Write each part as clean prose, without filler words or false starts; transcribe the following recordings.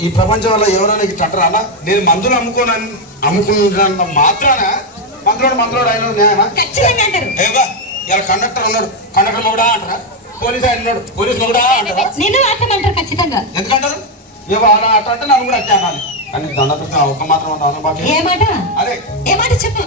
ఈ ప్రపంచంలో ఎవరైనా చట్టరా అన్న నేను మందులు అమ్ముకుంటున్న మాత్రాన మందులోడు ఆయన ఇలా కండక్టర్ ఉన్నాడు కండక్టర్ మొగుడా అంటారా పోలీస్ ఆయన ఉన్నాడు పోలీస్ మొగుడా అంటారా ఖచ్చితంగా ఎందుకంటారు ఏవో అలా అట్ట అంటే నన్ను కూడా అట్టే అనాలి కానీ దండ ఒక మాత్రం అదే చెప్పు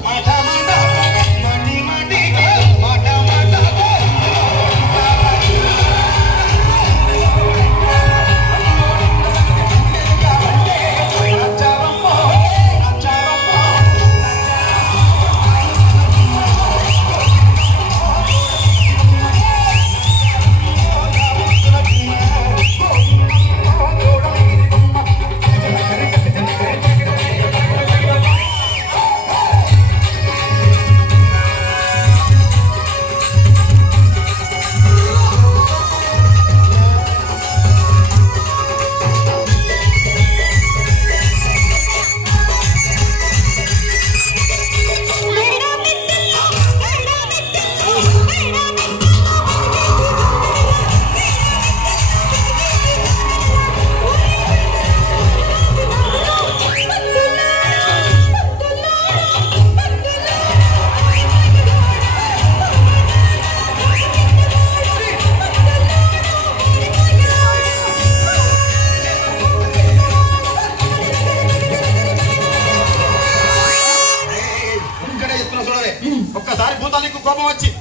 ఒక్కసారి భూతానికి కోపం వచ్చి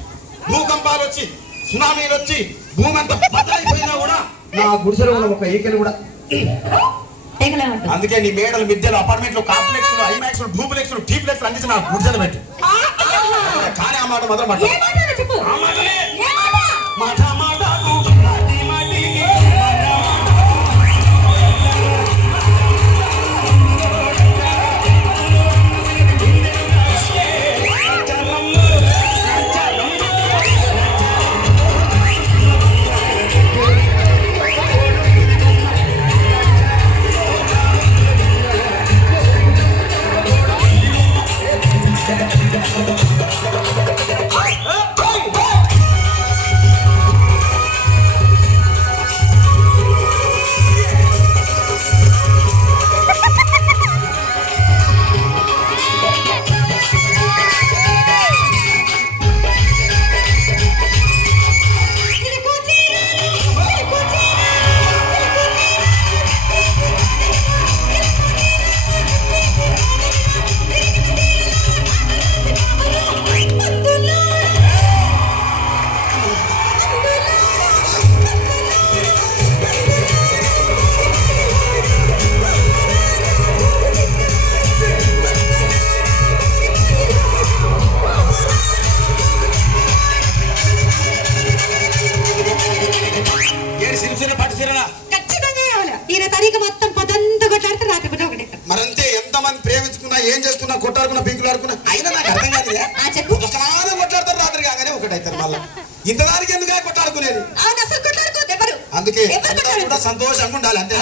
భూకంపాలు వచ్చి సునామీలు వచ్చి భూమి అంతా బద్దలైపోయినా కూడా నా గుడిసెలో ఒక ఈకెలు కూడా అందుకే నీ మేడలు మిద్దెలు అపార్ట్మెంట్లు కాంప్లెక్స్లు ఐమాక్స్లు డూప్లెక్స్లు టీప్లెక్స్లు అందించి నా గుడిసెలు పెట్టి కానీ ఆ మాట మాత్రం మాట మరంతే ఎంతమంది ప్రేమించుకున్నా ఏం చేసుకున్నా కొట్టాడుకున్నా పీకులాడుకున్నా అయినా నాకు అర్థం కాదు ఒకసారి కొట్లాడతారు రాత్రి కాగానే ఒకటైతారు మళ్ళీ ఇంతదానికి ఎందుకు కొట్లాడుకునేది అందుకే కూడా సంతోషంగా ఉండాలి అంతే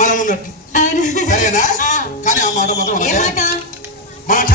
మనం ఉన్నట్టు సరేనా కానీ ఆ మాట మాత్రం మాట